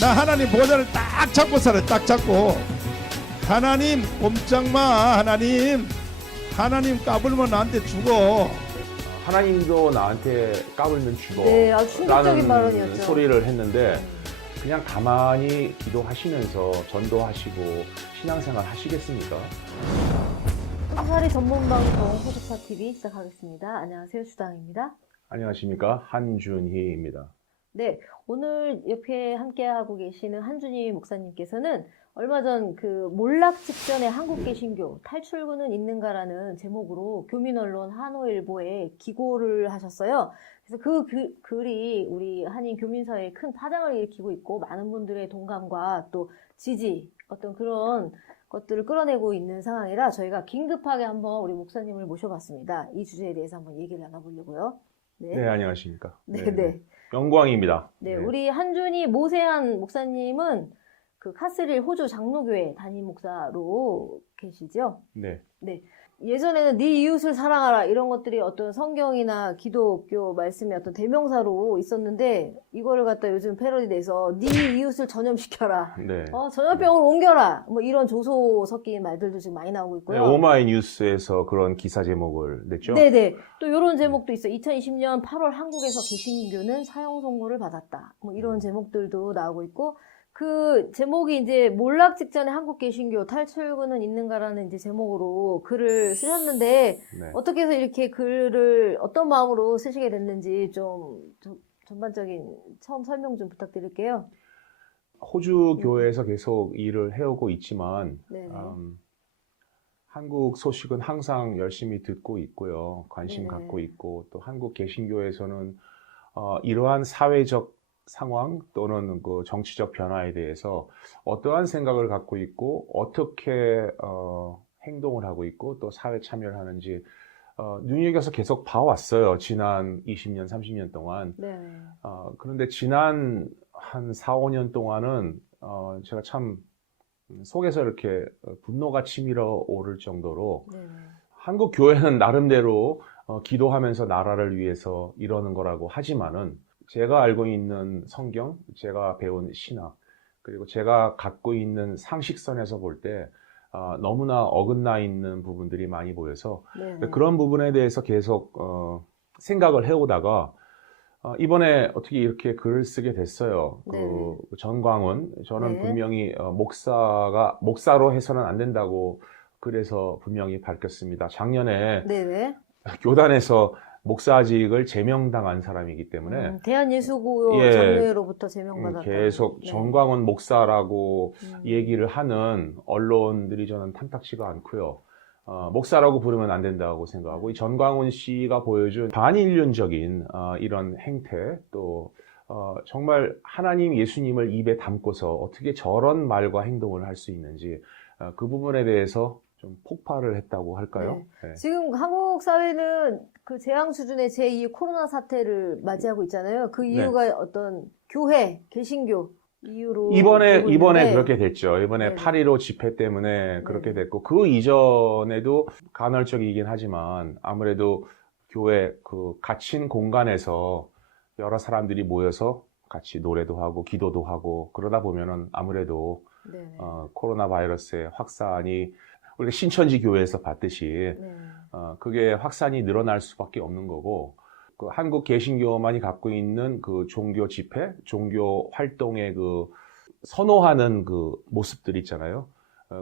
나 하나님 보좌를 딱 잡고 살아. 딱 잡고. 하나님 꼼짝마. 하나님 까불면 나한테 죽어. 하나님도 나한테 까불면 죽어. 네, 아주 충격적인 라는 발언이었죠. 소리를 했는데 그냥 가만히 기도하시면서 전도하시고 신앙생활 하시겠습니까? 호주살이 전문 방송 호주파 TV 시작하겠습니다. 안녕하세요, 주당입니다. 안녕하십니까, 한준희입니다. 네, 오늘 옆에 함께하고 계시는 한준희 목사님께서는 얼마 전 그 몰락 직전에 한국 개신교 탈출구는 있는가라는 제목으로 교민 언론 한화일보에 기고를 하셨어요. 그래서 그 글이 우리 한인 교민사회에 큰 파장을 일으키고 있고 많은 분들의 동감과 또 지지, 어떤 그런 것들을 끌어내고 있는 상황이라 저희가 긴급하게 한번 우리 목사님을 모셔봤습니다. 이 주제에 대해서 한번 얘기를 나눠보려고요. 네, 안녕하십니까. 네. 영광입니다. 네, 우리 한준희 모세한 목사님은 그 카스릴 호주 장로교회 담임 목사로 계시죠? 네. 네. 예전에는 네 이웃을 사랑하라 이런 것들이 어떤 성경이나 기독교 말씀의 어떤 대명사로 있었는데 이거를 갖다 요즘 패러디돼서 네 이웃을 전염시켜라. 네. 전염병을 옮겨라. 뭐 이런 조소 섞인 말들도 지금 많이 나오고 있고요. 네, 오마이뉴스에서 그런 기사 제목을 냈죠. 네네. 또 이런 제목도 있어요. 2020년 8월 한국에서 개신교는 사형 선고를 받았다. 뭐 이런 제목들도 나오고 있고, 그 제목이 이제 몰락 직전에 한국 개신교 탈출구는 있는가라는 이제 제목으로 글을 쓰셨는데 네. 어떻게 해서 이렇게 글을 어떤 마음으로 쓰시게 됐는지 좀 전반적인 처음 설명 좀 부탁드릴게요. 호주 교회에서 계속 일을 해오고 있지만 네. 한국 소식은 항상 열심히 듣고 있고요. 관심 네. 갖고 있고, 또 한국 개신교에서는 이러한 사회적 상황 또는 그 정치적 변화에 대해서 어떠한 생각을 갖고 있고 어떻게 행동을 하고 있고 또 사회 참여를 하는지 눈여겨서 계속 봐왔어요. 지난 20년, 30년 동안. 네. 그런데 지난 한 4, 5년 동안은 제가 참 속에서 이렇게 분노가 치밀어 오를 정도로 네. 한국 교회는 나름대로 기도하면서 나라를 위해서 이러는 거라고 하지만은 제가 알고 있는 성경, 제가 배운 신학, 그리고 제가 갖고 있는 상식선에서 볼 때 너무나 어긋나 있는 부분들이 많이 보여서 네. 그런 부분에 대해서 계속 생각을 해오다가 이번에 어떻게 이렇게 글을 쓰게 됐어요. 네. 그 전광훈, 저는 네. 분명히 목사로 해서는 안 된다고 그래서 분명히 밝혔습니다. 작년에 네네. 교단에서 목사직을 제명당한 사람이기 때문에 대한예수고 예, 장로회로부터 제명받았다. 계속 전광훈 목사라고 얘기를 하는 언론들이 저는 탐탁치가 않고요. 목사라고 부르면 안 된다고 생각하고 이 전광훈 씨가 보여준 반인륜적인 이런 행태 또 정말 하나님 예수님을 입에 담고서 어떻게 저런 말과 행동을 할 수 있는지 그 부분에 대해서 좀 폭발을 했다고 할까요? 네. 네. 지금 한국 사회는 그 재앙 수준의 제2 코로나 사태를 맞이하고 있잖아요. 그 이유가 어떤 교회, 개신교 이유로 이번에 되고 있는데 그렇게 됐죠. 이번에 네. 8.15 집회 때문에 그렇게 네. 됐고 그 이전에도 간헐적이긴 하지만 아무래도 교회 그 갇힌 공간에서 여러 사람들이 모여서 같이 노래도 하고 기도도 하고 그러다 보면은 아무래도 네. 코로나 바이러스의 확산이 우리가 신천지 교회에서 봤듯이 네. 그게 확산이 늘어날 수밖에 없는 거고 그 한국 개신교만이 갖고 있는 그 종교 집회, 종교 활동의 그 선호하는 그 모습들 있잖아요.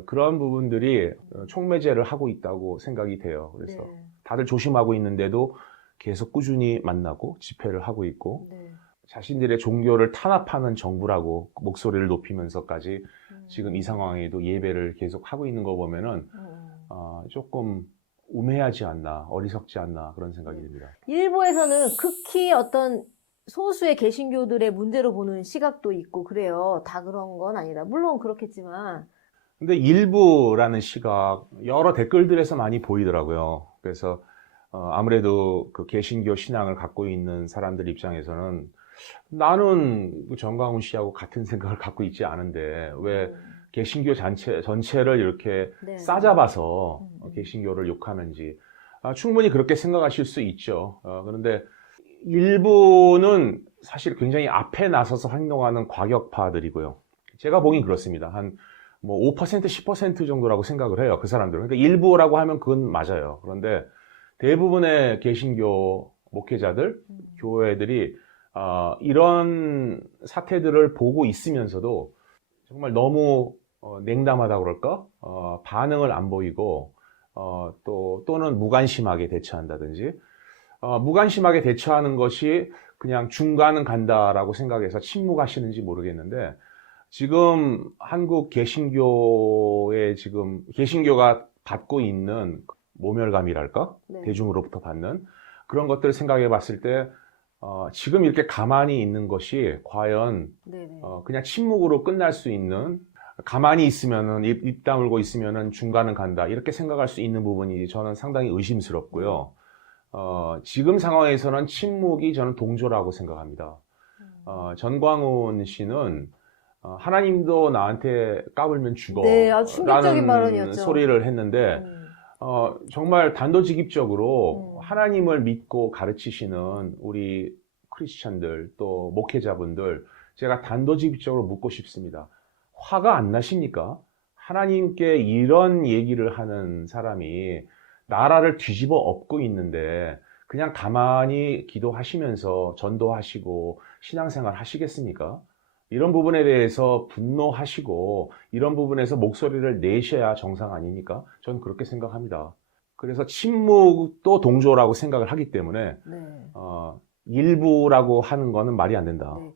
그런 부분들이 촉매제를 하고 있다고 생각이 돼요. 그래서 네. 다들 조심하고 있는데도 계속 꾸준히 만나고 집회를 하고 있고 네. 자신들의 종교를 탄압하는 정부라고 목소리를 높이면서까지 지금 이 상황에도 예배를 계속 하고 있는 거 보면은 조금 우매하지 않나, 어리석지 않나 그런 생각이 듭니다. 일부에서는 극히 어떤 소수의 개신교들의 문제로 보는 시각도 있고 그래요. 다 그런 건 아니다. 물론 그렇겠지만 근데 일부라는 시각 여러 댓글들에서 많이 보이더라고요. 그래서 아무래도 그 개신교 신앙을 갖고 있는 사람들 입장에서는 나는 전광훈 씨하고 같은 생각을 갖고 있지 않은데 왜 개신교 전체를 이렇게 네. 싸잡아서 개신교를 욕하는지 충분히 그렇게 생각하실 수 있죠. 그런데 일부는 사실 굉장히 앞에 나서서 행동하는 과격파들이고요. 제가 보긴 그렇습니다. 한 뭐 5%, 10% 정도라고 생각을 해요. 그 사람들은. 그러니까 일부라고 하면 그건 맞아요. 그런데 대부분의 개신교 목회자들, 교회들이 이런 사태들을 보고 있으면서도 정말 너무 냉담하다고 그럴까? 반응을 안 보이고 또는 무관심하게 대처한다든지 무관심하게 대처하는 것이 그냥 중간은 간다라고 생각해서 침묵하시는지 모르겠는데 지금 한국 개신교의 지금 개신교가 받고 있는 모멸감이랄까? 네. 대중으로부터 받는 그런 것들을 생각해 봤을 때 지금 이렇게 가만히 있는 것이 과연 네네. 그냥 침묵으로 끝날 수 있는 가만히 있으면은 입 다물고 있으면은 중간은 간다 이렇게 생각할 수 있는 부분이 저는 상당히 의심스럽고요. 지금 상황에서는 침묵이 저는 동조라고 생각합니다. 전광훈 씨는 하나님도 나한테 까불면 죽어 네, 아주 충격적인 라는 발언이었죠. 소리를 했는데 정말 단도직입적으로 하나님을 믿고 가르치시는 우리 크리스찬들 또 목회자분들 제가 단도직입적으로 묻고 싶습니다. 화가 안 나십니까? 하나님께 이런 얘기를 하는 사람이 나라를 뒤집어 엎고 있는데 그냥 가만히 기도하시면서 전도하시고 신앙생활 하시겠습니까? 이런 부분에 대해서 분노하시고 이런 부분에서 목소리를 내셔야 정상 아닙니까? 저는 그렇게 생각합니다. 그래서 침묵도 동조라고 생각을 하기 때문에 네. 일부라고 하는 거는 말이 안 된다. 네.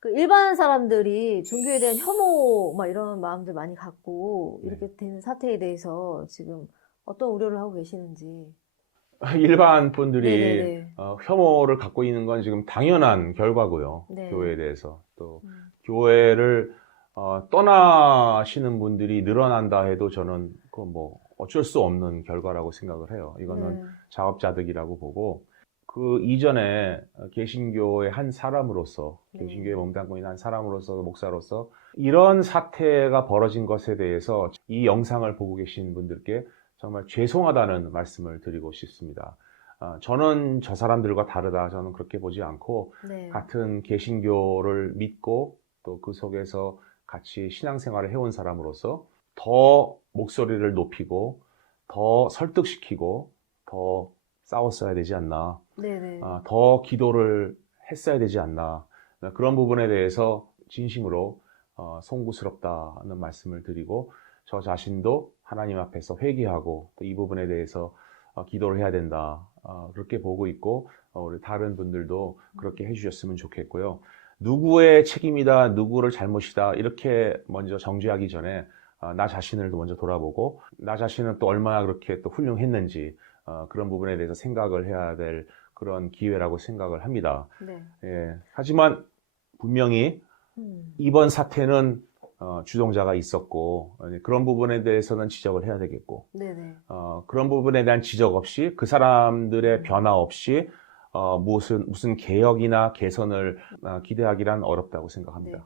그 일반 사람들이 종교에 대한 혐오 막 이런 마음들 많이 갖고 이렇게 되는 사태에 대해서 지금 어떤 우려를 하고 계시는지. 일반 분들이 네네네. 혐오를 갖고 있는 건 지금 당연한 결과고요. 네. 교회에 대해서. 또 교회를 떠나시는 분들이 늘어난다 해도 저는 그 뭐 어쩔 수 없는 결과라고 생각을 해요. 이거는 네. 자업자득이라고 보고 그 이전에 개신교의 한 사람으로서 개신교에 몸담고 있는 한 사람으로서 목사로서 이런 사태가 벌어진 것에 대해서 이 영상을 보고 계신 분들께 정말 죄송하다는 말씀을 드리고 싶습니다. 저는 저 사람들과 다르다. 저는 그렇게 보지 않고 네. 같은 개신교를 믿고 또 그 속에서 같이 신앙생활을 해온 사람으로서 더 목소리를 높이고 더 설득시키고 더 싸웠어야 되지 않나. 네네. 더 기도를 했어야 되지 않나. 그런 부분에 대해서 진심으로 송구스럽다는 말씀을 드리고 저 자신도 하나님 앞에서 회개하고 또 이 부분에 대해서 기도를 해야 된다. 그렇게 보고 있고 우리 다른 분들도 그렇게 해주셨으면 좋겠고요. 누구의 책임이다, 누구를 잘못이다 이렇게 먼저 정죄하기 전에 나 자신을 먼저 돌아보고 나 자신은 또 얼마나 그렇게 또 훌륭했는지 그런 부분에 대해서 생각을 해야 될 그런 기회라고 생각을 합니다. 네. 예, 하지만 분명히 이번 사태는 주동자가 있었고 그런 부분에 대해서는 지적을 해야 되겠고 네네. 그런 부분에 대한 지적 없이 그 사람들의 변화 없이 무슨 개혁이나 개선을 기대하기란 어렵다고 생각합니다. 네.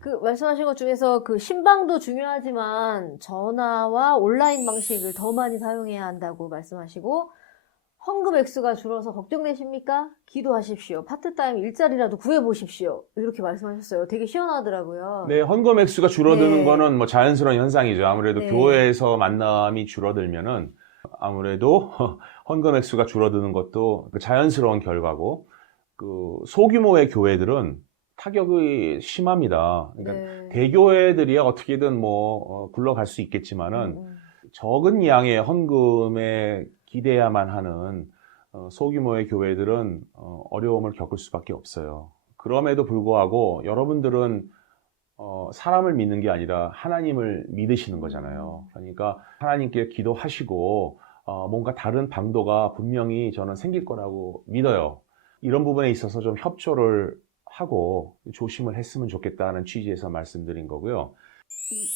그 말씀하신 것 중에서 그 신방도 중요하지만 전화와 온라인 방식을 더 많이 사용해야 한다고 말씀하시고 헌금 액수가 줄어서 걱정되십니까? 기도하십시오. 파트타임 일자리라도 구해보십시오. 이렇게 말씀하셨어요. 되게 시원하더라고요. 네, 헌금 액수가 줄어드는 네. 거는 뭐 자연스러운 현상이죠. 아무래도 네. 교회에서 만남이 줄어들면은 아무래도 헌금 액수가 줄어드는 것도 자연스러운 결과고 그 소규모의 교회들은 타격이 심합니다. 그러니까 네. 대교회들이야 어떻게든 뭐 굴러갈 수 있겠지만은 적은 양의 헌금에 기대야만 하는 소규모의 교회들은 어려움을 겪을 수밖에 없어요. 그럼에도 불구하고 여러분들은 사람을 믿는 게 아니라 하나님을 믿으시는 거잖아요. 그러니까 하나님께 기도하시고 뭔가 다른 방도가 분명히 저는 생길 거라고 믿어요. 이런 부분에 있어서 좀 협조를 하고 조심을 했으면 좋겠다는 취지에서 말씀드린 거고요.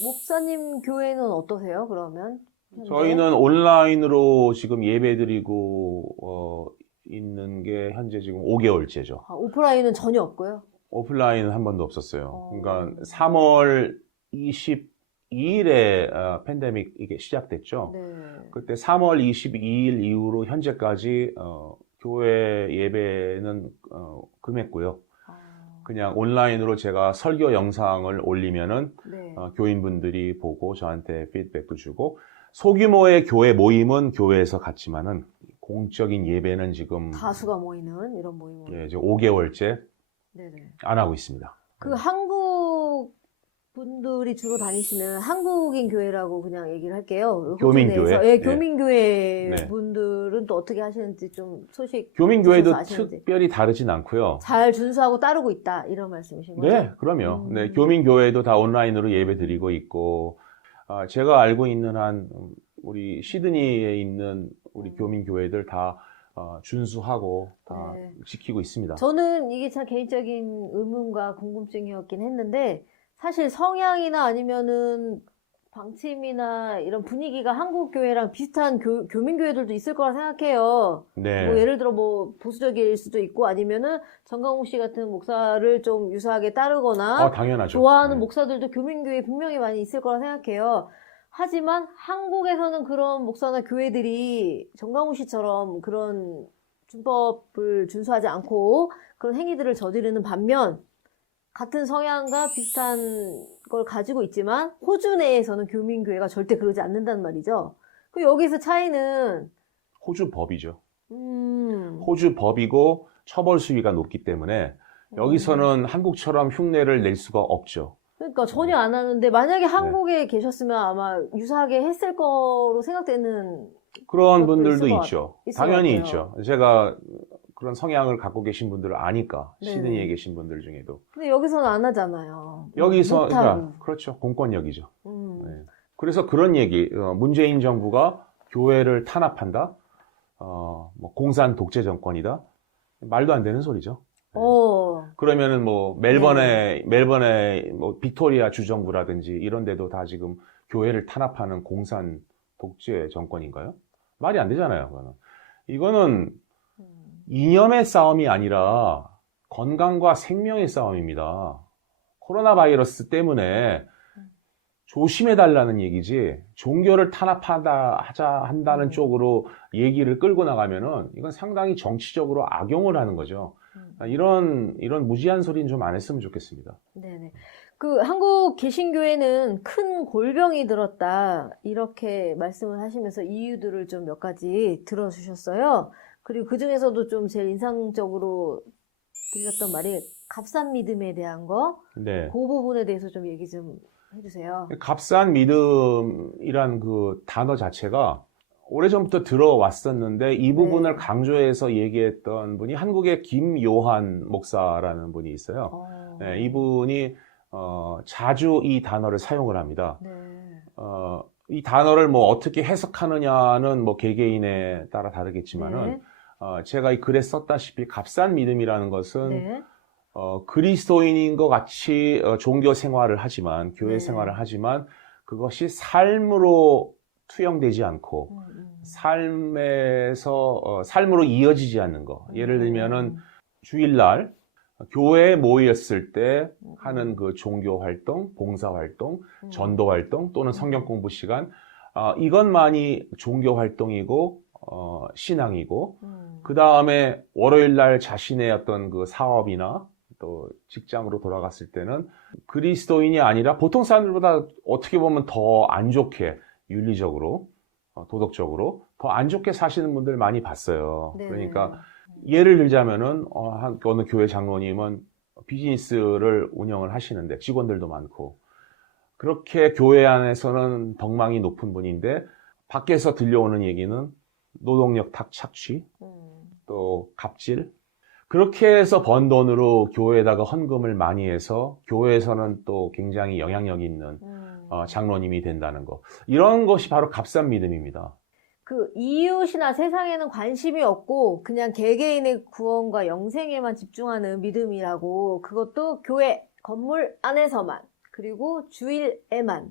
목사님 교회는 어떠세요, 그러면? 현재? 저희는 온라인으로 지금 예배드리고 있는 게 현재 지금 5개월째죠. 오프라인은 전혀 없고요? 오프라인은 한 번도 없었어요. 그러니까 3월 22일에 팬데믹 이게 시작됐죠. 네. 그때 3월 22일 이후로 현재까지 교회 예배는 금했고요. 그냥 온라인으로 제가 설교 영상을 올리면은 네. 교인분들이 보고 저한테 피드백도 주고 소규모의 교회 모임은 교회에서 갖지만은 공적인 예배는 지금 다수가 모이는 이런 모임을. 예, 이제 5개월째 네네. 안 하고 있습니다. 그 한국 분들이 주로 다니시는 한국인 교회라고 그냥 얘기를 할게요. 교민교회? 호주 내에서. 예, 교민교회 네. 분들은 또 어떻게 하시는지 좀 소식 교민교회도 주셔서 아시는지. 특별히 다르진 않고요. 잘 준수하고 따르고 있다 이런 말씀이신 거죠? 네, 그럼요. 네, 교민교회도 다 온라인으로 예배 드리고 있고, 제가 알고 있는 우리 시드니에 있는 우리 교민교회들 다 준수하고 다 네. 지키고 있습니다. 저는 이게 참 개인적인 의문과 궁금증이었긴 했는데 사실 성향이나 아니면은 방침이나 이런 분위기가 한국 교회랑 비슷한 교민교회들도 있을 거라 생각해요. 네. 뭐 예를 들어 뭐 보수적일 수도 있고 아니면은 정강욱 씨 같은 목사를 좀 유사하게 따르거나 당연하죠. 좋아하는 네. 목사들도 교민교회 분명히 많이 있을 거라 생각해요. 하지만 한국에서는 그런 목사나 교회들이 정강욱 씨처럼 그런 준법을 준수하지 않고 그런 행위들을 저지르는 반면 같은 성향과 비슷한 걸 가지고 있지만 호주 내에서는 교민교회가 절대 그러지 않는단 말이죠. 그 여기서 차이는 호주 법이죠. 호주 법이고 처벌 수위가 높기 때문에 여기서는 한국처럼 흉내를 낼 수가 없죠. 그러니까 전혀 안 하는데 만약에 한국에 계셨으면 아마 유사하게 했을 거로 생각되는 그런 것도 분들도 있을 있죠. 있을 당연히 것 같아요. 있죠. 제가 그런 성향을 갖고 계신 분들을 아니까 네. 시드니에 계신 분들 중에도 근데 여기서는 안 하잖아요. 여기서 못하고. 그러니까 그렇죠. 공권력이죠. 음. 네. 그래서 그런 얘기 문재인 정부가 교회를 탄압한다. 뭐 공산 독재 정권이다. 말도 안 되는 소리죠. 그러면은 뭐 멜번의 뭐 빅토리아 주정부라든지 이런 데도 다 지금 교회를 탄압하는 공산 독재 정권인가요? 말이 안 되잖아요. 이거는 이념의 싸움이 아니라 건강과 생명의 싸움입니다. 코로나 바이러스 때문에 조심해달라는 얘기지 종교를 한다는 쪽으로 얘기를 끌고 나가면은 이건 상당히 정치적으로 악용을 하는 거죠. 이런 무지한 소리는 좀 안 했으면 좋겠습니다. 네네. 그 한국 개신교회는 큰 골병이 들었다 이렇게 말씀을 하시면서 이유들을 좀 몇 가지 들어주셨어요. 그리고 그 중에서도 좀 제일 인상적으로 들렸던 말이 값싼 믿음에 대한 거. 네. 그 부분에 대해서 좀 얘기 좀 해주세요. 값싼 믿음이란 그 단어 자체가 오래전부터 들어왔었는데 이 부분을 강조해서 얘기했던 분이 한국의 김요한 목사라는 분이 있어요. 네, 이분이 자주 이 단어를 사용을 합니다. 네. 이 단어를 뭐 어떻게 해석하느냐는 뭐 개개인에 따라 다르겠지만은 제가 이 글에 썼다시피 값싼 믿음이라는 것은 그리스도인인 것 같이 종교 생활을 하지만 교회 생활을 하지만 그것이 삶으로 투영되지 않고 삶으로 이어지지 않는 거. 예를 들면은 주일날 교회에 모였을 때 하는 그 종교 활동, 봉사 활동, 전도 활동 또는 성경 공부 시간 이것만이 종교 활동이고 신앙이고 그 다음에 월요일날 자신의 어떤 그 사업이나 또 직장으로 돌아갔을 때는 그리스도인이 아니라 보통 사람들보다 어떻게 보면 더 안 좋게 윤리적으로 도덕적으로 더 안 좋게 사시는 분들 많이 봤어요. 네. 그러니까 예를 들자면은 어느 교회 장로님은 비즈니스를 운영을 하시는데 직원들도 많고 그렇게 교회 안에서는 덕망이 높은 분인데 밖에서 들려오는 얘기는 노동력 착취 또 갑질 그렇게 해서 번 돈으로 교회에다가 헌금을 많이 해서 교회에서는 또 굉장히 영향력 있는 장로님이 된다는 거. 이런 것이 바로 값싼 믿음입니다. 그 이웃이나 세상에는 관심이 없고 그냥 개개인의 구원과 영생에만 집중하는 믿음이라고 그것도 교회 건물 안에서만 그리고 주일에만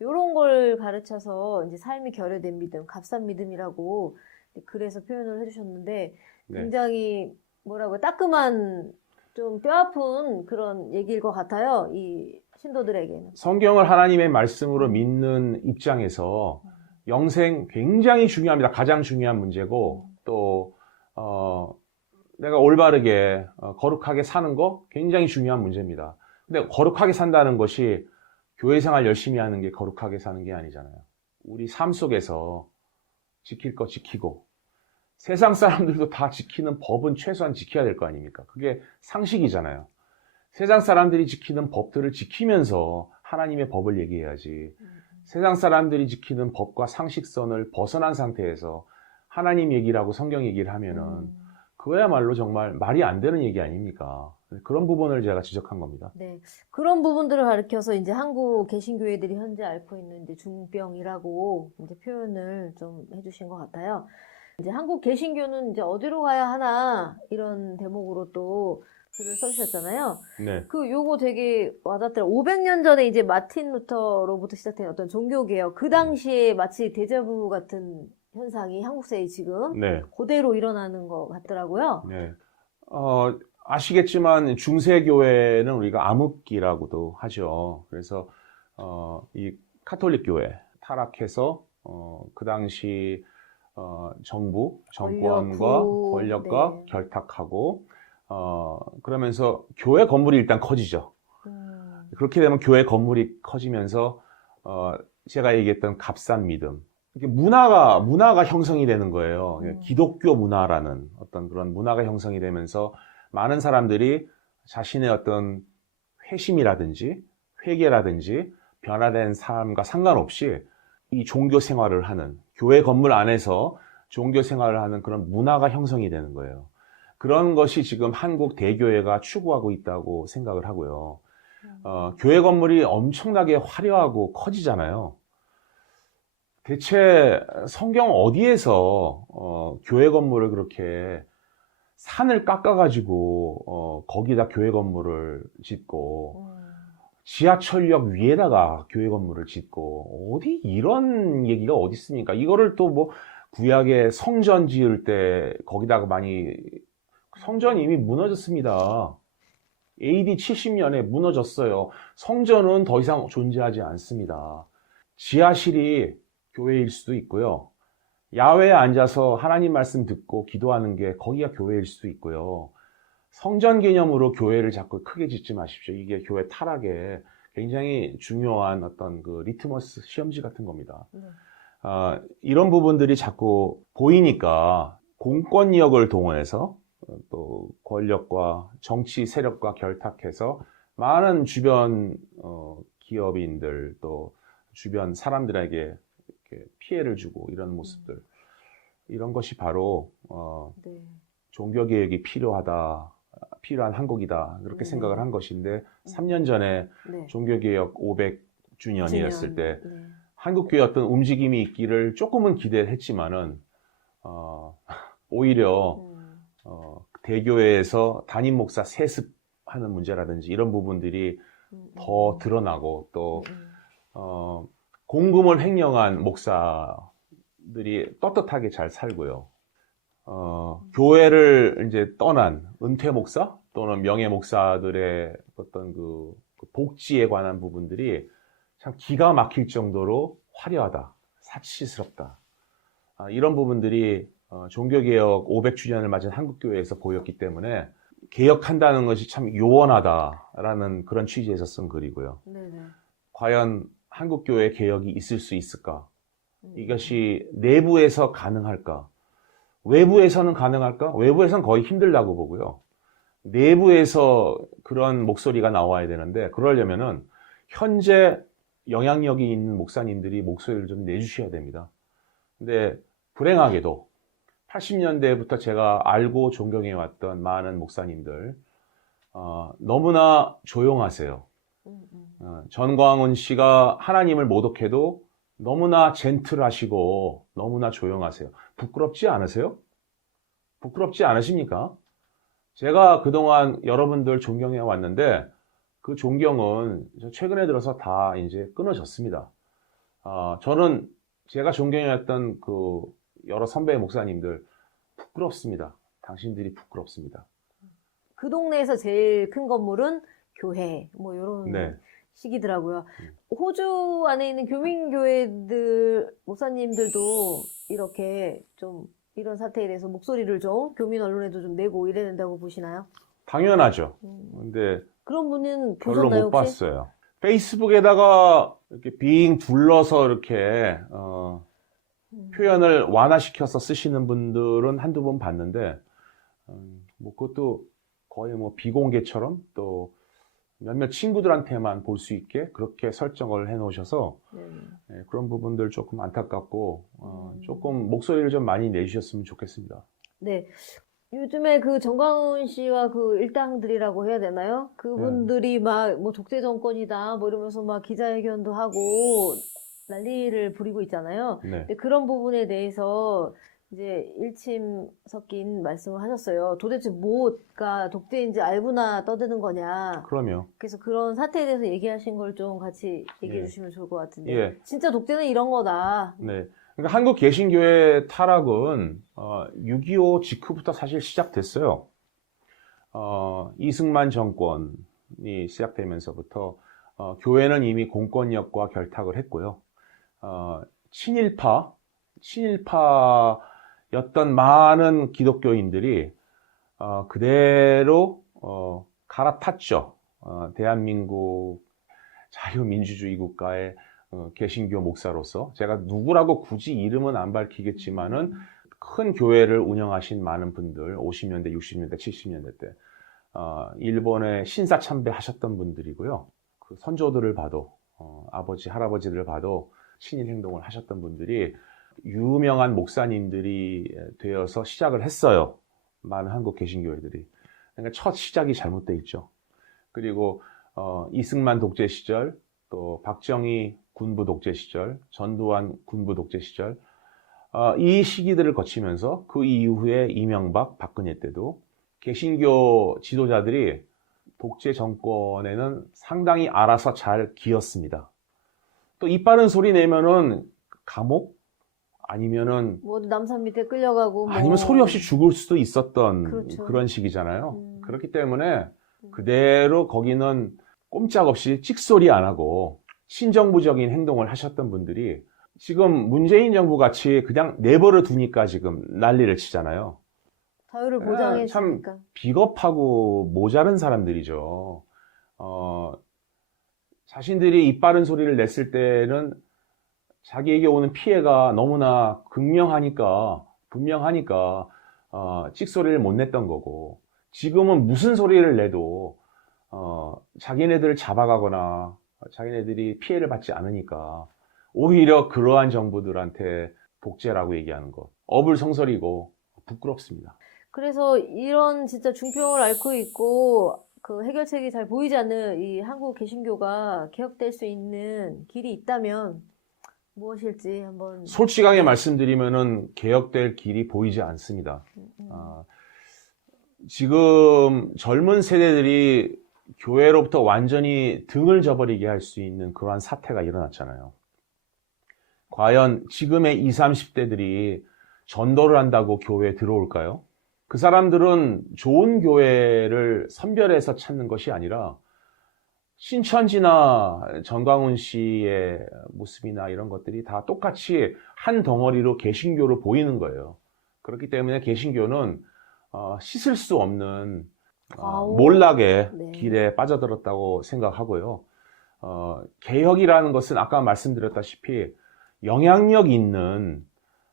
이런 걸 가르쳐서 이제 삶이 결여된 믿음, 값싼 믿음이라고 글에서 표현을 해주셨는데 굉장히 뭐라고 따끔한 좀 뼈아픈 그런 얘기일 것 같아요. 이 신도들에게는. 성경을 하나님의 말씀으로 믿는 입장에서 영생 굉장히 중요합니다. 가장 중요한 문제고 또 내가 올바르게 거룩하게 사는 거 굉장히 중요한 문제입니다. 근데 거룩하게 산다는 것이 교회 생활 열심히 하는 게 거룩하게 사는 게 아니잖아요. 우리 삶 속에서 지킬 거 지키고 세상 사람들도 다 지키는 법은 최소한 지켜야 될 거 아닙니까? 그게 상식이잖아요. 세상 사람들이 지키는 법들을 지키면서 하나님의 법을 얘기해야지. 세상 사람들이 지키는 법과 상식선을 벗어난 상태에서 하나님 얘기라고 성경 얘기를 하면은 그거야말로 정말 말이 안 되는 얘기 아닙니까? 그런 부분을 제가 지적한 겁니다. 네. 그런 부분들을 가리켜서 이제 한국 개신교회들이 현재 앓고 있는 이제 중병이라고 이제 표현을 좀 해주신 것 같아요. 이제 한국 개신교는 이제 어디로 가야 하나 이런 대목으로 또 글을 써주셨잖아요. 네. 요거 되게 와닿더라고요. 500년 전에 이제 마틴 루터로부터 시작된 어떤 종교개혁, 그 당시에 마치 데자부 같은 현상이 한국 사회에 지금 네. 그대로 일어나는 것 같더라고요. 네. 아시겠지만 중세교회는 우리가 암흑기라고도 하죠. 그래서 이 카톨릭 교회 타락해서 그 당시 정부, 정권과 권력과 네. 결탁하고 그러면서 교회 건물이 일단 커지죠. 그렇게 되면 교회 건물이 커지면서 제가 얘기했던 값싼 믿음, 이게 문화가 형성이 되는 거예요. 기독교 문화라는 어떤 그런 문화가 형성이 되면서 많은 사람들이 자신의 어떤 회심이라든지 회개라든지 변화된 삶과 상관없이 이 종교 생활을 하는, 교회 건물 안에서 종교 생활을 하는 그런 문화가 형성이 되는 거예요. 그런 것이 지금 한국 대교회가 추구하고 있다고 생각을 하고요. 교회 건물이 엄청나게 화려하고 커지잖아요. 대체 성경 어디에서 교회 건물을 그렇게 산을 깎아가지고 거기다 교회 건물을 짓고 지하철역 위에다가 교회 건물을 짓고 어디 이런 얘기가 어디 있습니까? 이거를 또 뭐 구약에 성전 지을 때 거기다가 많이 성전이 이미 무너졌습니다. AD 70년에 무너졌어요. 성전은 더 이상 존재하지 않습니다. 지하실이 교회일 수도 있고요. 야외에 앉아서 하나님 말씀 듣고 기도하는 게 거기가 교회일 수도 있고요. 성전 개념으로 교회를 자꾸 크게 짓지 마십시오. 이게 교회 타락에 굉장히 중요한 어떤 그 리트머스 시험지 같은 겁니다. 이런 부분들이 자꾸 보이니까 공권력을 동원해서 또 권력과 정치 세력과 결탁해서 많은 주변 기업인들 또 주변 사람들에게 이렇게 피해를 주고 이런 모습들, 이런 것이 바로 네. 종교개혁이 필요한 한국이다 그렇게 생각을 한 것인데 3년 전에 네. 종교개혁 500주년이었을 때 네. 한국교회 어떤 움직임이 있기를 조금은 기대했지만은 오히려 대교회에서 담임 목사 세습하는 문제라든지 이런 부분들이 더 드러나고 또 공금을 횡령한 목사들이 떳떳하게 잘 살고요. 교회를 이제 떠난 은퇴 목사 또는 명예 목사들의 어떤 그 복지에 관한 부분들이 참 기가 막힐 정도로 화려하다, 사치스럽다. 이런 부분들이 종교개혁 500주년을 맞은 한국교회에서 보였기 때문에 개혁한다는 것이 참 요원하다라는 그런 취지에서 쓴 글이고요. 네네. 과연 한국교회 개혁이 있을 수 있을까? 이것이 내부에서 가능할까? 외부에서는 가능할까? 외부에서는 거의 힘들다고 보고요. 내부에서 그런 목소리가 나와야 되는데 그러려면은 현재 영향력이 있는 목사님들이 목소리를 좀 내주셔야 됩니다. 근데 불행하게도 80년대부터 제가 알고 존경해왔던 많은 목사님들 너무나 조용하세요. 전광훈 씨가 하나님을 모독해도 너무나 젠틀하시고 너무나 조용하세요. 부끄럽지 않으세요? 부끄럽지 않으십니까? 제가 그동안 여러분들 존경해 왔는데 그 존경은 최근에 들어서 다 이제 끊어졌습니다. 저는 제가 존경해왔던 그 여러 선배 목사님들 부끄럽습니다. 당신들이 부끄럽습니다. 그 동네에서 제일 큰 건물은 교회, 뭐 이런 네. 식이더라고요. 호주 안에 있는 교민교회들 목사님들도 이렇게 좀 이런 사태에 대해서 목소리를 좀 교민 언론에도 좀 내고 이래야 된다고 보시나요? 당연하죠. 근데 그런 분은 별로 보셨나요, 못 혹시? 봤어요. 페이스북에다가 이렇게 빙 둘러서 이렇게 표현을 완화시켜서 쓰시는 분들은 한두 번 봤는데 뭐 그것도 거의 뭐 비공개처럼 또 몇몇 친구들한테만 볼 수 있게 그렇게 설정을 해놓으셔서 예, 그런 부분들 조금 안타깝고 조금 목소리를 좀 많이 내주셨으면 좋겠습니다. 네. 요즘에 그 정광훈 씨와 그 일당들이라고 해야 되나요? 그분들이 막 뭐 독재 정권이다 뭐 이러면서 막 기자회견도 하고 난리를 부리고 있잖아요. 네, 근데 그런 부분에 대해서 이제 일침 섞인 말씀을 하셨어요. 도대체 뭐가 독재인지 알고나 떠드는 거냐. 그럼요. 그래서 그런 사태에 대해서 얘기하신 걸 좀 같이 얘기해 예. 주시면 좋을 것 같은데. 예. 진짜 독재는 이런 거다. 네. 그러니까 한국 개신교의 타락은 6.25 직후부터 사실 시작됐어요. 이승만 정권이 시작되면서부터 교회는 이미 공권력과 결탁을 했고요. 친일파였던 많은 기독교인들이 그대로 갈아탔죠. 대한민국 자유민주주의 국가의 개신교 목사로서 제가 누구라고 굳이 이름은 안 밝히겠지만은 큰 교회를 운영하신 많은 분들 50년대, 60년대, 70년대 때 일본에 신사 참배하셨던 분들이고요. 그 선조들을 봐도 아버지, 할아버지들을 봐도 친일 행동을 하셨던 분들이 유명한 목사님들이 되어서 시작을 했어요. 많은 한국 개신교회들이. 그러니까 첫 시작이 잘못돼 있죠. 그리고 이승만 독재 시절, 또 박정희 군부 독재 시절, 전두환 군부 독재 시절 이 시기들을 거치면서 그 이후에 이명박, 박근혜 때도 개신교 지도자들이 독재 정권에는 상당히 알아서 잘 기었습니다. 또 이빠른 소리 내면은 감옥 아니면은 뭐 남산 밑에 끌려가고 뭐. 아니면 소리 없이 죽을 수도 있었던 그렇죠. 그런 시기잖아요. 그렇기 때문에 그대로 거기는 꼼짝없이 찍소리 안 하고 신정부적인 행동을 하셨던 분들이 지금 문재인 정부 같이 그냥 내버려 두니까 지금 난리를 치잖아요. 자유를 보장해 참 주니까. 비겁하고 모자른 사람들이죠. 자신들이 입 바른 소리를 냈을 때는 자기에게 오는 피해가 너무나 분명하니까 찍소리를 못 냈던 거고 지금은 무슨 소리를 내도 자기네들을 잡아가거나 자기네들이 피해를 받지 않으니까 오히려 그러한 정부들한테 독재라고 얘기하는 것 어불성설이고 부끄럽습니다. 그래서 이런 진짜 중평을 앓고 있고 그 해결책이 잘 보이지 않는 이 한국 개신교가 개혁될 수 있는 길이 있다면 무엇일지 한번. 솔직하게 말씀드리면은 개혁될 길이 보이지 않습니다. 지금 젊은 세대들이 교회로부터 완전히 등을 저버리게 할 수 있는 그러한 사태가 일어났잖아요. 과연 지금의 20, 30대들이 전도를 한다고 교회에 들어올까요? 그 사람들은 좋은 교회를 선별해서 찾는 것이 아니라 신천지나 정광훈 씨의 모습이나 이런 것들이 다 똑같이 한 덩어리로 개신교로 보이는 거예요. 그렇기 때문에 개신교는 씻을 수 없는 몰락의 네. 길에 빠져들었다고 생각하고요. 개혁이라는 것은 아까 말씀드렸다시피 영향력 있는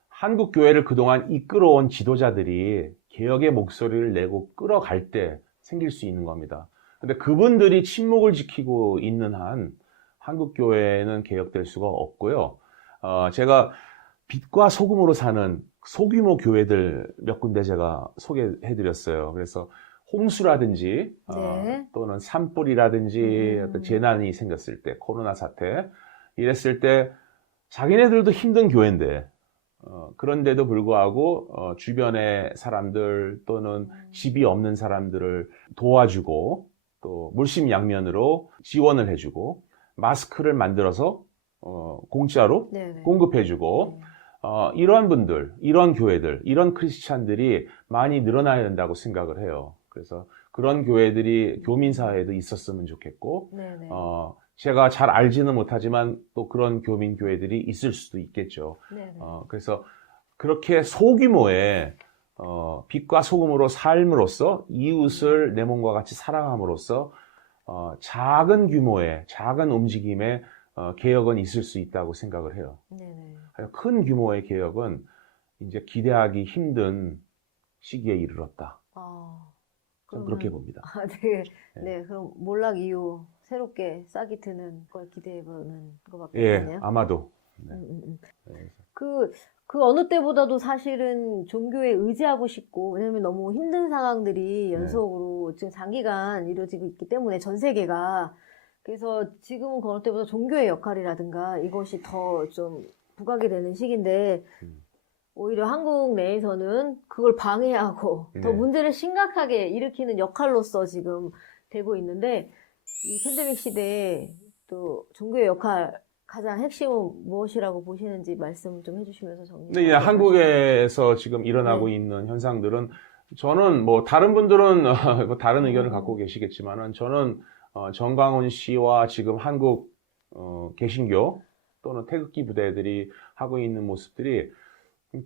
한국 교회를 그동안 이끌어온 지도자들이 개혁의 목소리를 내고 끌어갈 때 생길 수 있는 겁니다. 근데 그분들이 침묵을 지키고 있는 한 한국 교회는 개혁될 수가 없고요. 제가 빛과 소금으로 사는 소규모 교회들 몇 군데 제가 소개해드렸어요. 그래서 홍수라든지 네. 또는 산불이라든지 어떤 재난이 생겼을 때 코로나 사태 이랬을 때 자기네들도 힘든 교회인데 그런데도 불구하고 주변의 사람들 또는 집이 없는 사람들을 도와주고 또 물심양면으로 지원을 해주고 마스크를 만들어서 공짜로 네네. 공급해주고 이런 분들, 이런 교회들, 이런 크리스찬들이 많이 늘어나야 된다고 생각을 해요. 그래서 그런 교회들이 교민사회에도 있었으면 좋겠고 네네. 제가 잘 알지는 못하지만 또 그런 교민교회들이 있을 수도 있겠죠. 네네. 그래서 그렇게 소규모의 빛과 소금으로 삶으로써 이웃을 내 몸과 같이 사랑함으로써 작은 규모의 작은 움직임의 개혁은 있을 수 있다고 생각을 해요. 네네. 큰 규모의 개혁은 이제 기대하기 힘든 시기에 이르렀다. 저는 그렇게 봅니다. 네. 네. 네, 그럼 몰락 이후 새롭게 싹이 트는 걸 기대해보는 것밖에 예, 없네요. 아마도. 네. 네. 그 어느 때보다도 사실은 종교에 의지하고 싶고, 왜냐면 너무 힘든 상황들이 연속으로 지금 장기간 이루어지고 있기 때문에 전 세계가. 그래서 지금은 그 어느 때보다 종교의 역할이라든가 이것이 더 좀 부각이 되는 시기인데, 오히려 한국 내에서는 그걸 방해하고 더 네. 문제를 심각하게 일으키는 역할로서 지금 되고 있는데, 이 팬데믹 시대에 또 종교의 역할 가장 핵심은 무엇이라고 보시는지 말씀 좀 해주시면서 정리. 근데 이제 한국에서 지금 일어나고 네. 있는 현상들은 저는 뭐 다른 분들은 다른 의견을 갖고 계시겠지만은 저는 정광훈 씨와 지금 한국 개신교 또는 태극기 부대들이 하고 있는 모습들이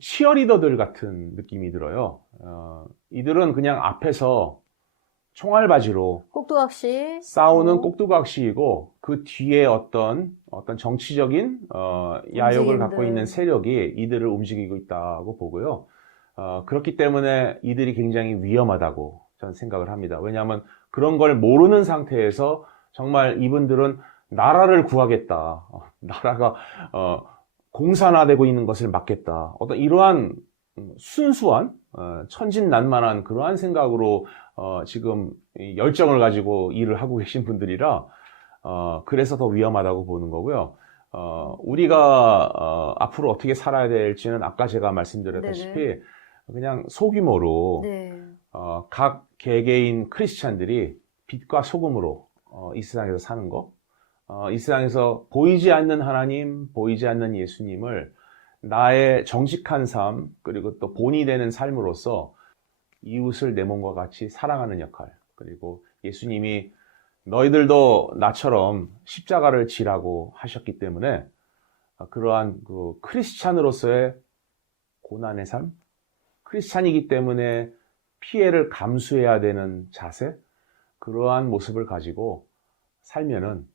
치어리더들 같은 느낌이 들어요. 이들은 그냥 앞에서 총알바지로 꼭두각시 싸우는 꼭두각시이고 그 뒤에 어떤 정치적인 야욕을 움직임들. 갖고 있는 세력이 이들을 움직이고 있다고 보고요. 그렇기 때문에 이들이 굉장히 위험하다고 저는 생각을 합니다. 왜냐하면 그런 걸 모르는 상태에서 정말 이분들은 나라를 구하겠다. 나라가 공산화되고 있는 것을 막겠다. 어떤 이러한 순수한 천진난만한 그러한 생각으로 지금 열정을 가지고 일을 하고 계신 분들이라 그래서 더 위험하다고 보는 거고요. 우리가 앞으로 어떻게 살아야 될지는 아까 제가 말씀드렸다시피 네네. 그냥 소규모로 네. 각 개개인 크리스찬들이 빛과 소금으로 이 세상에서 사는 거, 이 세상에서 보이지 않는 하나님, 보이지 않는 예수님을 나의 정직한 삶, 그리고 또 본이 되는 삶으로서 이웃을 내 몸과 같이 사랑하는 역할, 그리고 예수님이 너희들도 나처럼 십자가를 지라고 하셨기 때문에 그러한 그 크리스찬으로서의 고난의 삶, 크리스찬이기 때문에 피해를 감수해야 되는 자세, 그러한 모습을 가지고 살면은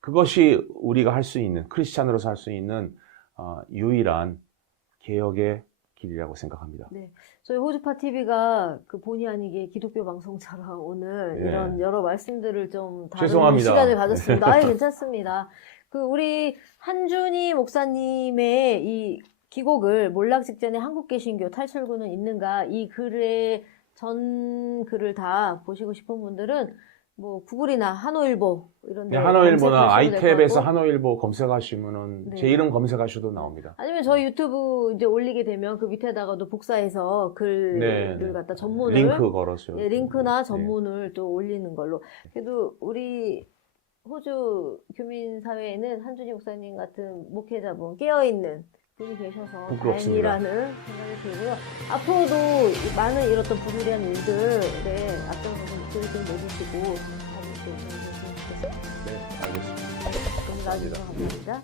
그것이 우리가 할 수 있는, 크리스찬으로서 할 수 있는 유일한 개혁의 길이라고 생각합니다. 네. 저희 호주파 TV가 그 본의 아니게 기독교 방송처럼 오늘 예. 이런 여러 말씀들을 좀 다루는 죄송합니다. 시간을 가졌습니다. 아예 괜찮습니다. 그 우리 한준희 목사님의 이 기곡을 몰락 직전에 한국 개신교 탈출구는 있는가, 이 글의 전 글을 다 보시고 싶은 분들은 뭐 구글이나 한화일보 이런 데 한화일보나 검색하시면 될것 아이탭에서 같고, 한화일보 검색하시면은 네. 제 이름 검색하셔도 나옵니다. 아니면 저희 유튜브 이제 올리게 되면 그 밑에다가도 복사해서 글을 네. 갖다 전문을 링크 걸어서. 예, 링크나 네. 전문을 또 올리는 걸로. 그래도 우리 호주 교민 사회에는 한준희 목사님 같은 목회자분 깨어있는 분이 계셔서 부끄럽습니다. 다행이라는 생각이 들고요. 앞으로도 많은 이렇던 부조리한 일들에 앞장서서 목소리 좀 내주시고 하고 있으면 좋겠습니다. 네, 알겠습니다. 오늘 나와주셔서 감사합니다.